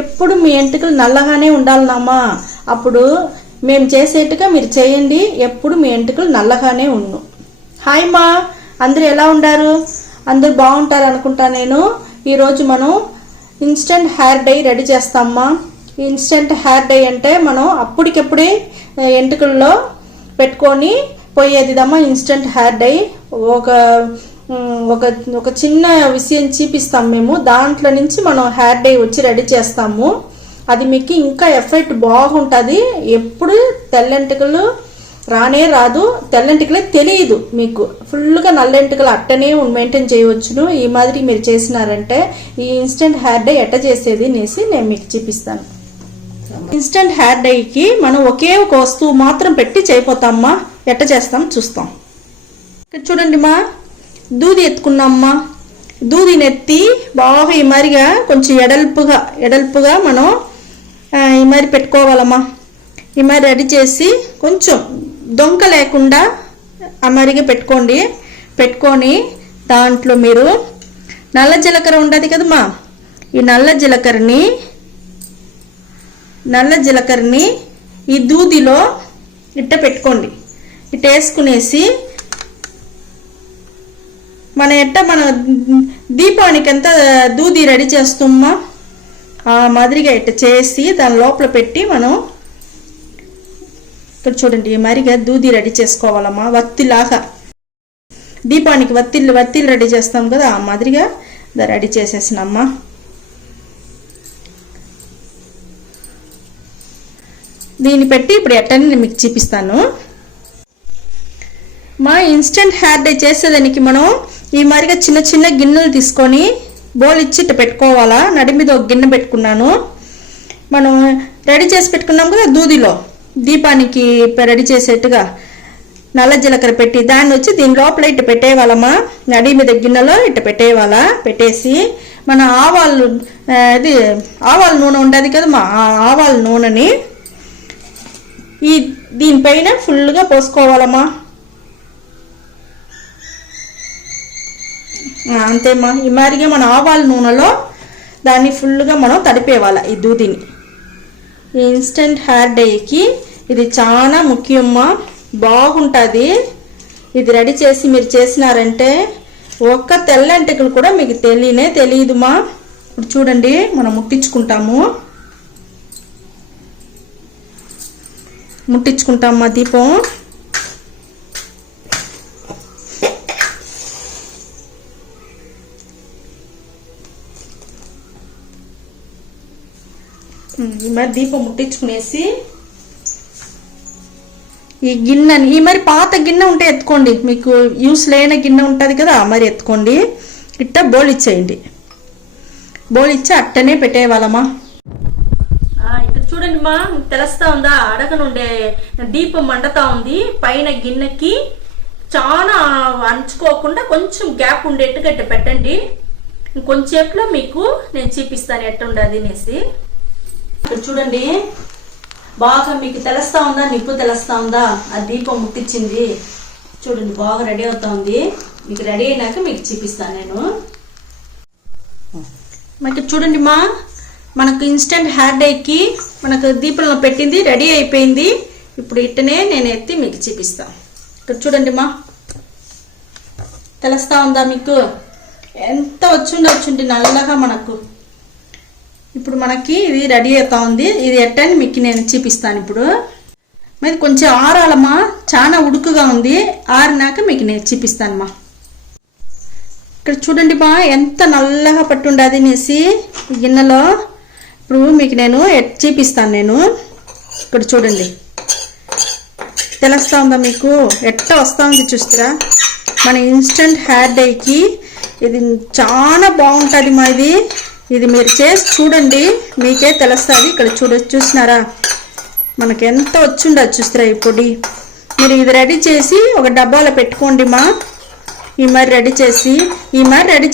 ఎప్పుడు మీ ఎంటుకలు నల్లగానే ఉండాలమ్మా. అప్పుడు మేము చేసేట్టుగా మీరు చేయండి, ఎప్పుడు మీ ఎంటుకలు నల్లగానే ఉండు. హాయ్ మా, అందరూ ఎలా ఉండారు? అందరూ బాగుంటారు అనుకుంటా. నేను ఈరోజు మనం ఇన్స్టెంట్ హెయిర్ డై రెడీ చేస్తామమ్మా. ఇన్స్టెంట్ హెయిర్ డై అంటే మనం అప్పటికప్పుడే ఎంటుకల్లో పెట్టుకొని పోయేదిదమ్మా ఇన్స్టెంట్ హెయిర్ డై. ఒక ఒక ఒక చిన్న విషయం చూపిస్తాం మేము, దాంట్లో నుంచి మనం హెయిర్ డై వచ్చి రెడీ చేస్తాము. అది మీకు ఇంకా ఎఫెక్ట్ బాగుంటుంది. ఎప్పుడు తెల్లెంటుకలు రానే రాదు, తెల్లంటికలే తెలియదు మీకు. ఫుల్గా నల్లెంటుకలు అట్టనే మెయింటైన్ చేయవచ్చును. ఈ మాదిరి మీరు చేసినారంటే ఈ ఇన్స్టెంట్ హెయిర్ డై ఎట్ట చేసేది అనేసి నేను మీకు చూపిస్తాను. ఇన్స్టెంట్ హెయిర్ డైకి మనం ఒకే ఒక వస్తువు మాత్రం పెట్టి చేయపోతామ్మా. ఎట్ట చేస్తాం చూస్తాం. చూడండి మా, దూది ఎత్తుకున్నామ్మా. దూదిని ఎత్తి బాగా ఈ మాదిరిగా కొంచెం ఎడల్పుగా మనం ఈ మాదిరి పెట్టుకోవాలమ్మా. ఈ మాదిరి రెడీ చేసి కొంచెం దొంక లేకుండా ఆ మాదిరిగా పెట్టుకొని దాంట్లో మీరు నల్ల జీలకర్ర ఉంటుంది కదమ్మా, ఈ నల్ల జీలకర్రని ఈ దూదిలో ఇట్ట పెట్టుకోండి. ఇట్ట వేసుకునేసి మన దీపానికి ఎంత దూది రెడీ చేస్తామా ఆ మాదిరిగా ఇట్ట చేసి దాని లోపల పెట్టి మనం ఇక్కడ చూడండి ఈ మాదిరిగా దూది రెడీ చేసుకోవాలమ్మా. వత్తిలాగా దీపానికి వత్తిలు రెడీ చేస్తాం కదా, ఆ మాదిరిగా రెడీ చేసేసినమ్మా. దీన్ని పెట్టి ఇప్పుడు ఎట్టని నేను మీకు చూపిస్తాను. మా ఇన్స్టెంట్ హెయిర్ డై చేసేదానికి మనం ఈ మాదిరిగా చిన్న చిన్న గిన్నెలు తీసుకొని బౌల్ ఇచ్చి ఇట్ట పెట్టుకోవాలా. నడి మీద ఒక గిన్నె పెట్టుకున్నాను. మనం రెడీ చేసి పెట్టుకున్నాం కదా దూదిలో, దీపానికి రెడీ చేసేట్టుగా నల్ల జీలకర్ర పెట్టి దాన్ని వచ్చి దీని లోపల ఇట్ట పెట్టేవాళ్ళమ్మా. నడి మీద గిన్నెలో ఇట్ట పెట్టేసి మన ఆవాల నూనె ఉంటుంది కదమ్మా, ఆ ఆవాల నూనెని దీనిపైన ఫుల్గా పోసుకోవాలమ్మా. అంతేమ్మా. ఈ మాదిరిగా మన ఆవాల నూనెలో దాన్ని ఫుల్గా మనం తడిపేవాళ్ళ ఈ దూదిని. ఈ ఇన్స్టెంట్ హెయిర్ డైకి ఇది చాలా ముఖ్యమ్మా, బాగుంటుంది. ఇది రెడీ చేసి మీరు చేసినారంటే ఒక్క తెల్లంటికలు కూడా మీకు తెలియదుమా. ఇప్పుడు చూడండి మనం ముట్టించుకుంటామా దీపం. ఈ మరి దీపం ముట్టించుకునేసి ఈ గిన్నెని ఈ మరి పాత గిన్నె ఉంటే ఎత్తుకోండి. మీకు యూస్ లేని గిన్నె ఉంటుంది కదా, మరి ఎత్తుకోండి. ఇట్ట బోలిచ్చేయండి. బోలిచ్చి అట్టనే పెట్టేవాళ్ళమ్మా. ఇక్కడ చూడండి మా, తెలుస్తా ఉందా అడగనుండే దీపం మండతా ఉంది. పైన గిన్నెకి చాలా అంచుకోకుండా కొంచెం గ్యాప్ ఉండేట్టుగా ఇట్ట పెట్టండి. ఇంకొంచేపులో మీకు నేను చూపిస్తాను ఎట్ట ఉండదు అనేసి. ఇక్కడ చూడండి బాగా మీకు తెలుస్తా ఉందా, నిప్పు తెలుస్తా ఉందా, ఆ దీపం ముట్టించింది. చూడండి బాగా రెడీ అవుతా ఉంది. మీకు రెడీ అయినాక మీకు చూపిస్తాను నేను. మనకి చూడండి మా, మనకు ఇన్స్టెంట్ హెయిర్ డైకి మనకు దీపంలో పెట్టింది రెడీ అయిపోయింది. ఇప్పుడు ఇట్టనే నేను ఎత్తి మీకు చూపిస్తాను. ఇక్కడ చూడండి మా, తెలుస్తా ఉందా మీకు ఎంత వచ్చుండి నల్లగా మనకు. ఇప్పుడు మనకి ఇది రెడీ అవుతా ఉంది. ఇది ఎట్టని మీకు నేను చూపిస్తాను. ఇప్పుడు మరి కొంచెం ఆరాలమ్మా, చాలా ఉడుకుగా ఉంది. ఆరినాక మీకు నేను చూపిస్తానమ్మా. ఇక్కడ చూడండి మా, ఎంత నల్లగా పట్టుండది అనేసి ఈ గిన్నెలో. ఇప్పుడు మీకు నేను చూపిస్తాను నేను. ఇక్కడ చూడండి తెలుస్తా ఉందా మీకు, ఎట్ట వస్తూ ఉంది చూస్తారా. మన ఇన్స్టెంట్ హెయిర్ డైకి ఇది చాలా బాగుంటుంది మా. ఇది మీరు చేసి చూడండి, మీకే తెలుస్తుంది. ఇక్కడ చూసినారా మనకి ఎంత వచ్చిండదు చూస్తారా ఈ పొడి. మీరు ఇది రెడీ చేసి ఒక డబ్బాలో పెట్టుకోండి మా. ఈ మరి రెడీ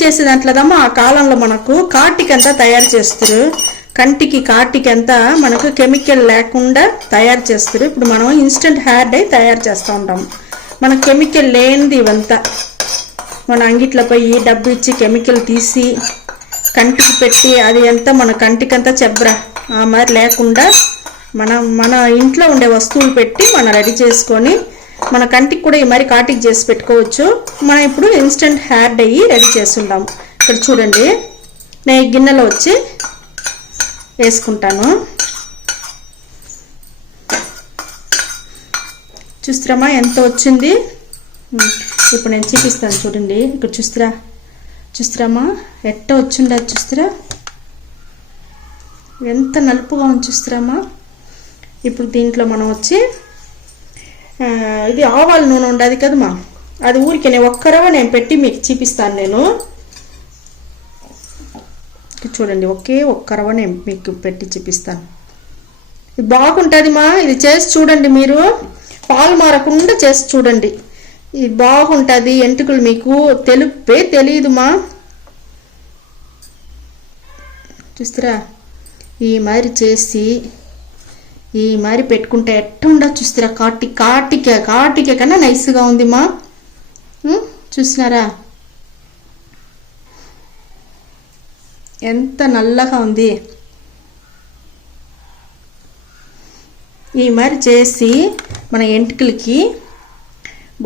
చేసి దాంట్లోదమ్మా ఆ కాలంలో మనకు కాటికి అంతా తయారు చేస్తారు. కాటికి అంతా మనకు కెమికల్ లేకుండా తయారు చేస్తారు. ఇప్పుడు మనం ఇన్స్టెంట్ హెయిర్ డై తయారు చేస్తూ ఉంటాం. మన కెమికల్ లేనిది ఇవంతా మన అంగిట్లో పోయి డబ్బు ఇచ్చి కెమికల్ తీసి కంటికి పెట్టి అది ఎంత మన కంటికంతా చెబ్రా ఆ మరి లేకుండా మన ఇంట్లో ఉండే వస్తువులు పెట్టి మనం రెడీ చేసుకొని మన కంటికి కూడా ఈ మరి కాటికి చేసి పెట్టుకోవచ్చు. మనం ఇప్పుడు ఇన్స్టెంట్ హెయిర్ డై రెడీ చేస్తున్నాం. ఇక్కడ చూడండి, నేను గిన్నెలో వచ్చి వేసుకుంటాను. చూస్తారమ్మా ఎంత వచ్చింది. ఇప్పుడు నేను చూపిస్తాను చూడండి. ఇక్కడ చూస్తారమ్మా ఎట్ట వచ్చింది, అది చూస్తారా ఎంత నలుపుగా ఉంది చూస్తారమ్మా. ఇప్పుడు దీంట్లో మనం వచ్చి ఇది ఆవాల నూనె ఉండదు కదమ్మా, అది ఊరికే నేను ఒక్కరవ నేను పెట్టి మీకు చూపిస్తాను. నేను చూడండి ఒకే ఒక్కరవ నేను మీకు పెట్టి చూపిస్తాను. ఇది బాగుంటుంది మా, ఇది చేసి చూడండి మీరు, పాలు మారకుండా చేసి చూడండి. ఇది బాగుంటుంది. ఎంటుకలు మీకు తెలియదు మా. చూస్తారా ఈ మాదిరి చేసి ఈ మాదిరి పెట్టుకుంటే ఎట్ట ఉండదు చూస్తారా. కాటికే కన్నా నైస్గా ఉంది మా. చూసినారా ఎంత నల్లగా ఉంది. ఈ మాదిరి చేసి మన ఎంటుకలకి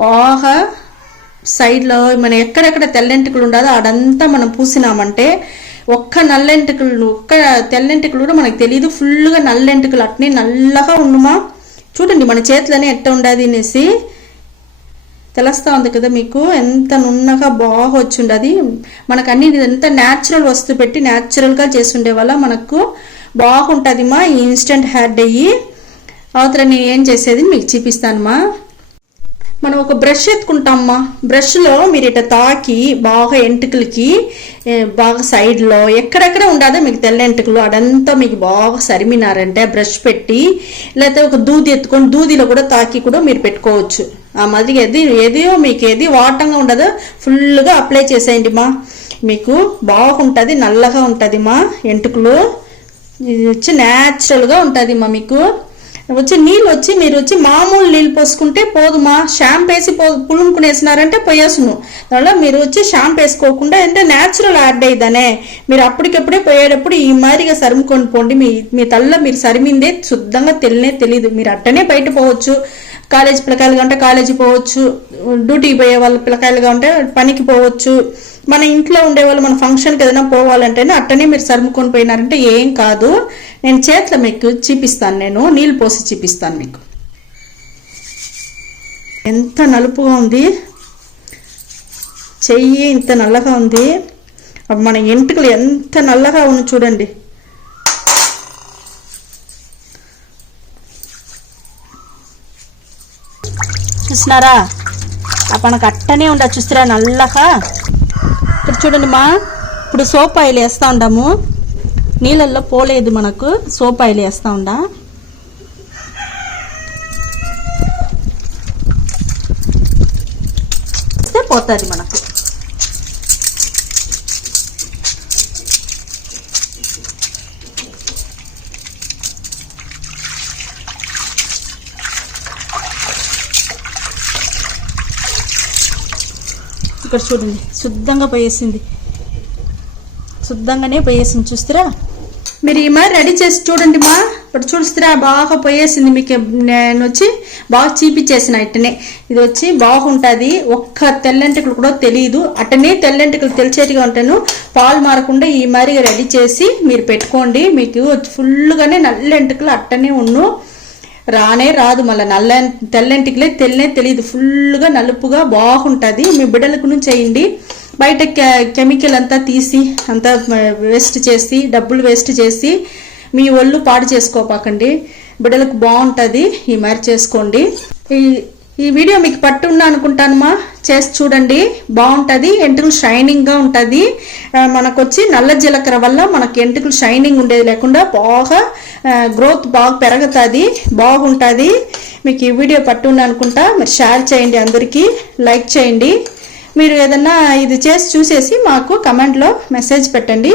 బాగా సైడ్లో మనం ఎక్కడెక్కడ తెల్లెంటుకలు ఉండదో ఆడంతా మనం పూసినామంటే ఒక్క నల్లెంటుకలు ఒక్క తెల్లెంటుకలు కూడా మనకు తెలియదు. ఫుల్గా నల్లెంటుకలు అట్నే నల్లగా ఉండుమా. చూడండి మన చేతిలోనే ఎట్ట ఉండదు అనేసి తెలుస్తూ ఉంది కదా మీకు, ఎంత నున్నగా బాగా వచ్చి ఉండదు. మనకు అన్ని ఎంత న్యాచురల్ వస్తువు పెట్టి న్యాచురల్గా చేసి ఉండే వల్ల మనకు బాగుంటుంది మా ఈ ఇన్స్టెంట్ హెయిర్ డై. అవతల నేను ఏం చేసేది మీకు చూపిస్తానమ్మా. మనం ఒక బ్రష్ ఎత్తుకుంటామమ్మా. బ్రష్లో మీరు ఇట్లా తాకి బాగా ఎంటుకలకి బాగా సైడ్లో ఎక్కడెక్కడ ఉండదో మీకు తెల్ల ఎంటుకలు అదంతా మీకు బాగా సరిమినారంటే బ్రష్ పెట్టి, లేకపోతే ఒక దూది ఎత్తుకొని దూదిలో కూడా తాకి కూడా మీరు పెట్టుకోవచ్చు. ఆ మాదిరిగా ఏదో మీకు ఏది వాటంగా ఉండదో ఫుల్గా అప్లై చేసేయండి మా, మీకు బాగుంటుంది. నల్లగా ఉంటుంది మా ఎంటుకలు. ఇది వచ్చి న్యాచురల్గా ఉంటుంది మా. మీకు వచ్చి నీళ్ళు వచ్చి మీరు వచ్చి మామూలు నీళ్ళు పోసుకుంటే పోదుమా. షాంపూ వేసి పులుముకునేసినారంటే పోయేసును. దానివల్ల మీరు వచ్చి షాంపూ వేసుకోకుండా అంటే న్యాచురల్ యాడ్ అయ్యిదనే మీరు అప్పటికప్పుడే పోయేటప్పుడు ఈ మాదిరిగా సరుముకొని పోండి. మీ తల్ల మీరు సరిమిందే శుద్ధంగా తెలియదు. మీరు అట్టనే బయట పోవచ్చు. కాలేజీ పిల్లకాయలుగా ఉంటే కాలేజీ పోవచ్చు, డ్యూటీకి పోయే వాళ్ళ పిల్లకాయలుగా ఉంటే పనికి పోవచ్చు. మన ఇంట్లో ఉండేవాళ్ళు మన ఫంక్షన్కి ఏదైనా పోవాలంటేనే అట్టనే మీరు సరుముకొని పోయినారంటే ఏం కాదు. నేను చేతిలో మీకు చూపిస్తాను, నేను నీళ్ళు పోసి చూపిస్తాను మీకు. ఎంత నలుపుగా ఉంది చెయ్యి, ఇంత నల్లగా ఉంది. మన ఎంటుకలు ఎంత నల్లగా ఉంది చూడండి. చూసినారా మనకు అట్టనే ఉండదు చూస్తారా నల్లగా. ఇక్కడ చూడండి మా, ఇప్పుడు సోప్ ఆయిల్ వేస్తూ ఉండాము. నీళ్ళల్లో పోలేదు మనకు, సోప్ ఆయిల్ వేస్తూ ఉండా. పోతుంది మనకు. ఇక్కడ చూడండి శుద్ధంగా పోయేసింది, శుద్ధంగానే పోయేసింది. చూస్తారా మీరు ఈ మాదిరి రెడీ చేసి చూడండి మా. ఇప్పుడు చూస్తారా బాగా పోయేసింది. మీకు నేను వచ్చి బాగా చీపిచ్చేసిన ఇట్టనే. ఇది వచ్చి బాగుంటుంది. ఒక్క తెల్లెంటుకలు కూడా తెలియదు. అట్టనే తెల్లెంటుకలు తెలిసేట్టుగా ఉంటాను. పాలు మారకుండా ఈ మాదిరిగా రెడీ చేసి మీరు పెట్టుకోండి. మీకు ఫుల్గానే నల్లెంటుకలు అట్టనే ఉన్ను రానే రాదు. మళ్ళీ తెల్లెంటికలే తెలియదు. ఫుల్గా నలుపుగా బాగుంటుంది. మీ బిడ్డలకు చేయండి. బయట కెమికల్ అంతా తీసి అంతా వేస్ట్ చేసి డబ్బులు వేస్ట్ చేసి మీ ఒళ్ళు పాడు చేసుకోపాకండి. బిడ్డలకు బాగుంటుంది. ఈ మాదిరి చేసుకోండి. ఈ వీడియో మీకు పట్టున్నా అనుకుంటానమ్మా. చేసి చూడండి బాగుంటుంది. ఎంటుకలు షైనింగ్గా ఉంటుంది. మనకు వచ్చి నల్ల జీలకర్ర వల్ల మనకి ఎంటుకలు షైనింగ్ ఉండేది లేకుండా బాగా గ్రోత్ బాగా పెరుగుతుంది, బాగుంటుంది. మీకు ఈ వీడియో పట్టున్నా అనుకుంటా. మీరు షేర్ చేయండి, అందరికీ లైక్ చేయండి. మీరు ఏదన్నా ఇది చేసి చూసేసి మాకు కమెంట్లో మెసేజ్ పెట్టండి.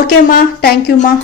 ఓకే మా, థ్యాంక్ యూ మా.